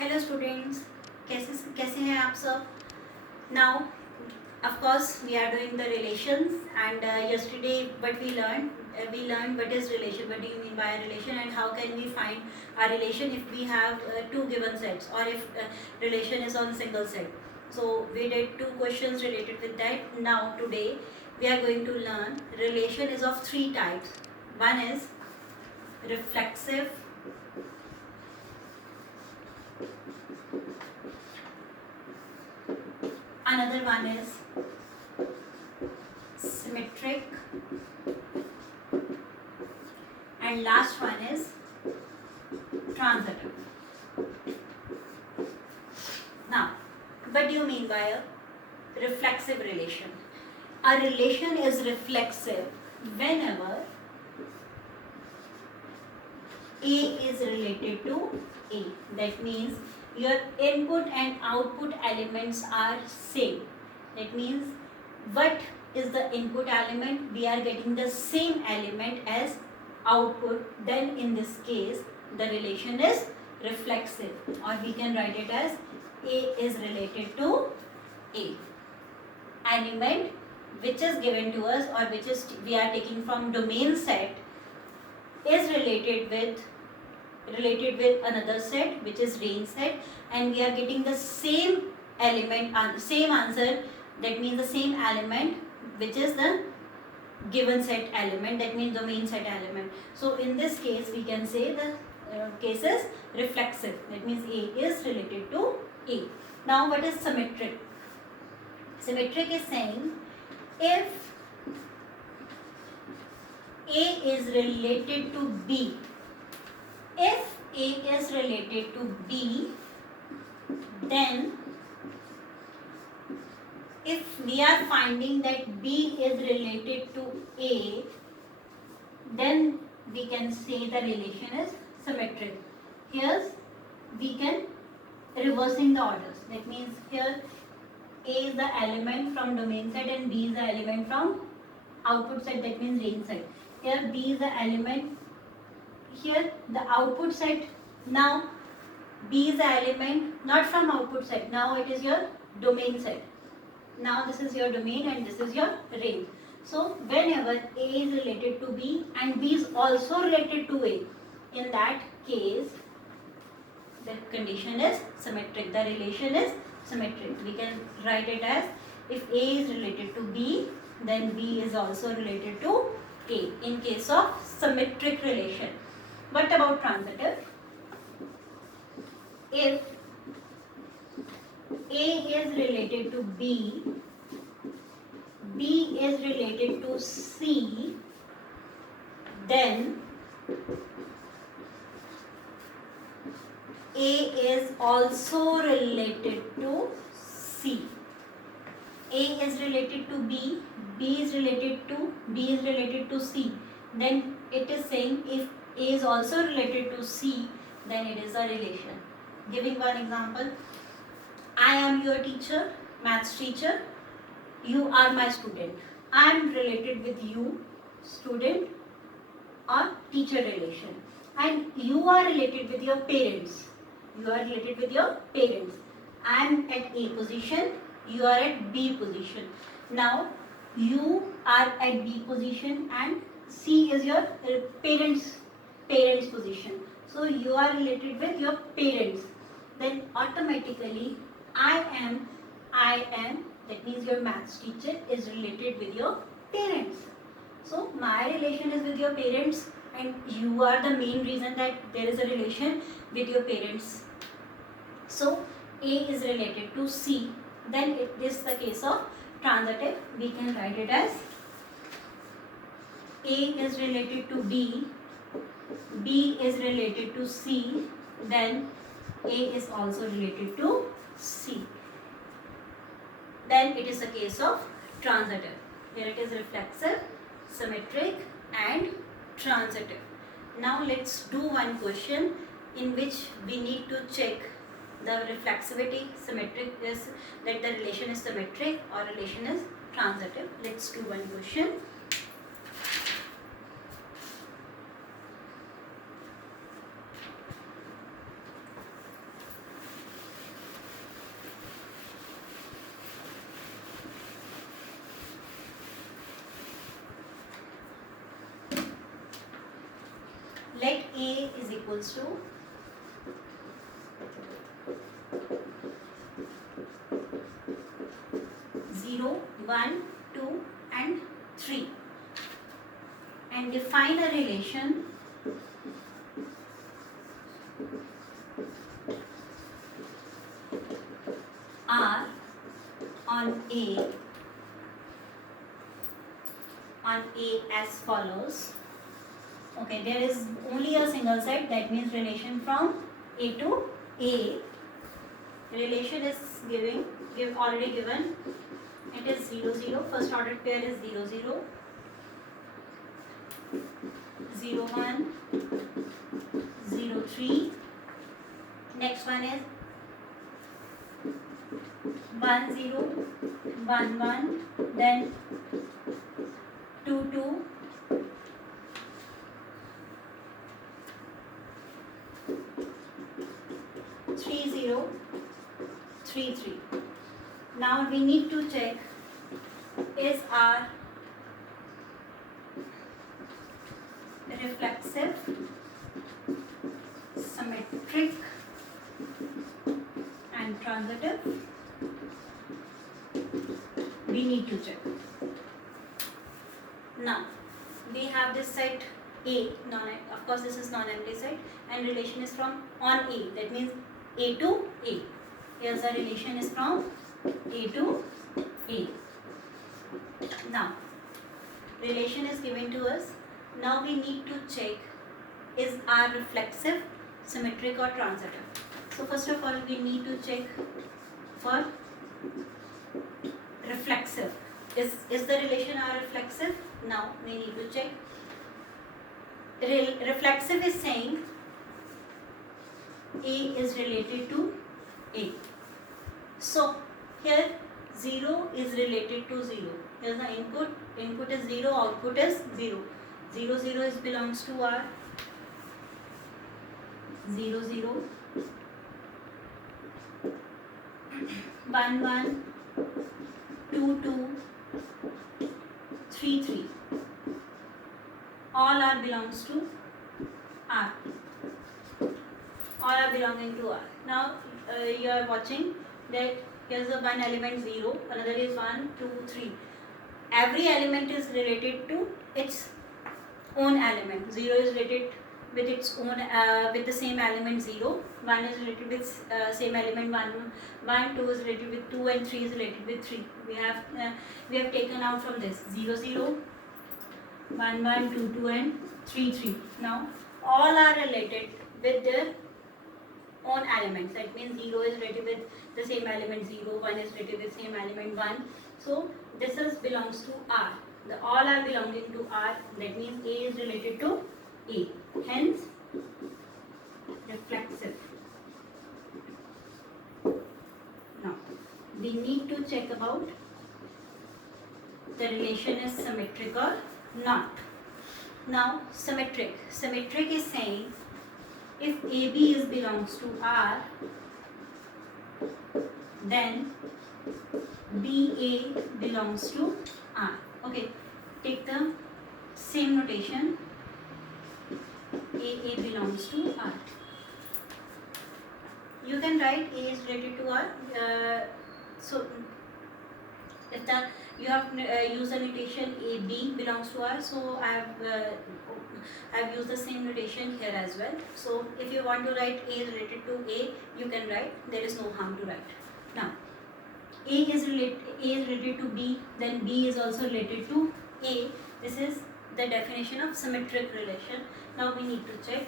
Hello students, कैसे कैसे हैं आप सब. Now of course we are doing the relations and yesterday what we learned what is relation, what do you mean by a relation, and how can we find a relation if we have two given sets, or if relation is on single set. So we did two questions related with that. Now today we are going to learn relation is of three types. One is reflexive, another one is symmetric, and last one is transitive. Now, what do you mean by a reflexive relation? A relation is reflexive whenever A is related to A. That means your input and output elements are same. That means what is the input element? We are getting the same element as output. Then in this case the relation is reflexive, or we can write it as A is related to A. Element which is given to us, or which is we are taking from domain set, is related with another set which is range set, and we are getting the same element, same answer. That means the same element which is the given set element, that means domain set element. So in this case we can say the case is reflexive. That means A is related to A. Now what is symmetric? Symmetric is saying if A is related to B, if A is related to B, then if we are finding that B is related to A, then we can say the relation is symmetric. Here we can reversing the orders. That means here A is the element from domain set and B is the element from output set, that means range set. Here B is the element, here the output set. Now B is the element not from output set, now it is your domain set. Now this is your domain and this is your range. So whenever A is related to B and B is also related to A, in that case the condition is symmetric, the relation is symmetric. We can write it as if A is related to B, then B is also related to A in case of symmetric relation. What about transitive? If A is related to B, B is related to C, then A is also related to C. A is related to B, B is related to C. Then it is saying if A is also related to C, then it is a relation. Giving one example, I am your teacher, maths teacher. You are my student. I am related with you, student or teacher relation. And you are related with your parents. You are related with your parents. I am at A position, you are at B position. Now you are at B position and C is your parents position. So you are related with your parents. Then automatically I am, that means your maths teacher is related with your parents. So my relation is with your parents and you are the main reason that there is a relation with your parents. So A is related to C, then it is the case of transitive. We can write it as A is related to B, B is related to C, then A is also related to C. Then it is a case of transitive. Here it is reflexive, symmetric and transitive. Now let's do one question in which we need to check the reflexivity. Symmetric is that the relation is symmetric or relation is transitive. Let's do one question. A is equals to 0, 1, 2 and 3, and define a relation R on A as follows. Okay, there is only a single set, that means relation from A to A. Relation is already given. It is 0, 0. First ordered pair is 0, 0, 0, 1, 0, 3. Next one is 1, 0, 1, 1, then 2, 2, 3, 0, 3, 3. Now we need to check, is R reflexive, symmetric and transitive? We need to check. Now we have this set A, of course this is non-empty set, and relation is from on A, that means A to A. Here's the relation is from A to A. Now relation is given to us. Now we need to check, is R reflexive, symmetric or transitive? So first of all we need to check for reflexive. Is the relation R reflexive? Now we need to check. Reflexive is saying A is related to A. So here 0 is related to 0. Here's the input. Input is 0, output is 0. 0, 0 belongs to R. 0, 0. 1, 1. 2, 2. 3, 3. All R belongs to R. All are belonging to R. Now you are watching that here's the one element 0, another is 1, 2, 3. Every element is related to its own element. 0 is related with its own with the same element 0. 1 is related with same element 1. 2 is related with 2, and 3 is related with 3. We have taken out from this 0, 0, 1, 1, 2, 2 and 3, 3. Now all are related with their own elements. That means 0 is related with the same element 0, 1 is related with same element 1. So this belongs to R. All are belonging to R. That means A is related to A. Hence reflexive. Now we need to check about the relation is symmetric or not. Now symmetric. Symmetric is saying if AB belongs to R, then BA belongs to R. Okay, take the same notation. AA belongs to R. You can write A is related to R. So if you have used the notation AB belongs to R, so I have used the same notation here as well. So if you want to write A is related to A, you can write. There is no harm to write. Now A is related to B, then B is also related to A. This is the definition of symmetric relation. Now we need to check.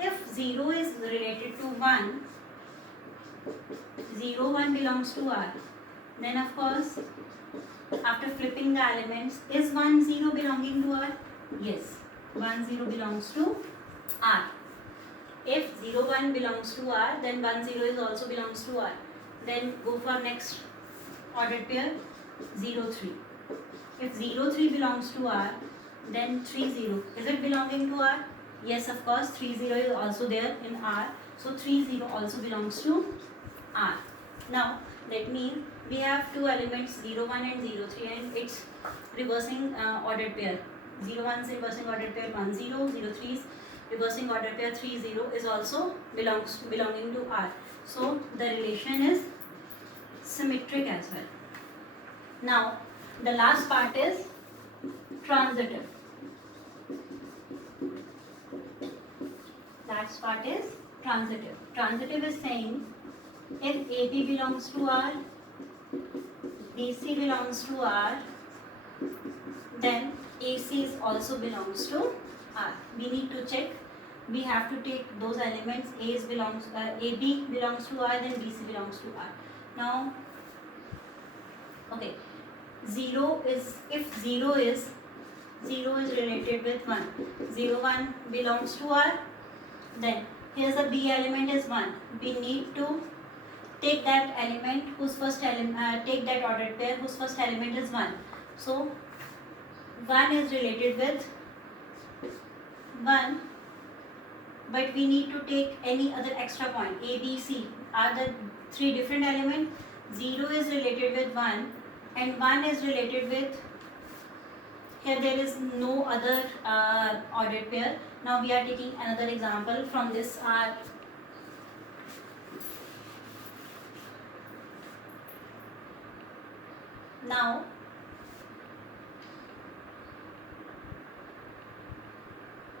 If 0 is related to 1, 0, 1 belongs to R. Then of course, after flipping the elements, is 1, 0 belonging to R? Yes, 1, 0 belongs to R. If 0, 1 belongs to R, then 1, 0 is also belongs to R. Then go for next ordered pair, 0, 3. If 0, 3 belongs to R, then 3, 0. Is it belonging to R? Yes, of course, 3, 0 is also there in R. So 3, 0 also belongs to R. Now, that means we have two elements 0, 1 and 0, 3, and it's reversing ordered pair. 0 1 is reversing ordered pair 1 0, 0 3 is reversing ordered pair 3 0 is also belonging to R. So the relation is symmetric as well. Now the last part is transitive. Last part is transitive. Transitive is saying if AB belongs to R, BC belongs to R, then AC is also belongs to R. We need to check. We have to take those elements. AB belongs to R, then BC belongs to R. Now, okay, if 0 is related with 1. 0 1 belongs to R. Then here's the B element is 1. We need to take that element whose first element take that ordered pair whose first element is 1. So 1 is related with 1, but we need to take any other extra point. A, B, C are the three different elements. 0 is related with 1 and 1 is related with, here there is no other ordered pair. Now we are taking another example from this R. Now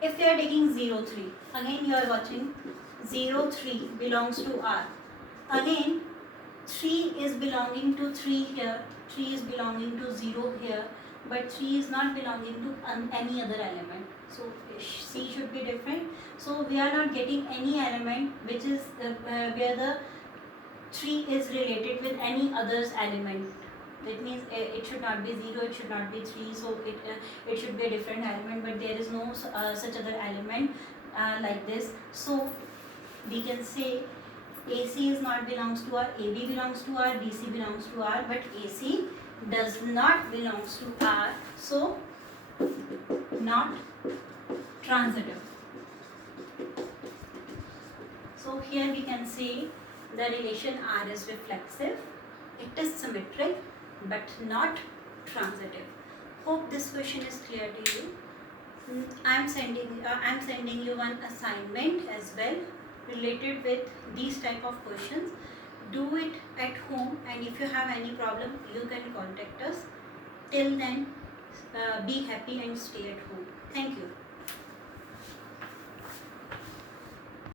if we are taking 0 3, again you are watching 0 3 belongs to R. Again 3 is belonging to 3 here, 3 is belonging to 0 here, but 3 is not belonging to any other element. So C should be different. So we are not getting any element which is where the 3 is related with any other's element. That means it should not be 0, it should not be 3, so it should be a different element, but there is no such other element like this. So we can say AC is not belongs to R, AB belongs to R, BC belongs to R, but AC does not belongs to R, so not transitive. So here we can say the relation R is reflexive, it is symmetric, but not transitive. Hope this question is clear to you. I'm sending you one assignment as well related with these type of questions. Do it at home, and if you have any problem you can contact us. Till then, be happy and stay at home. Thank you.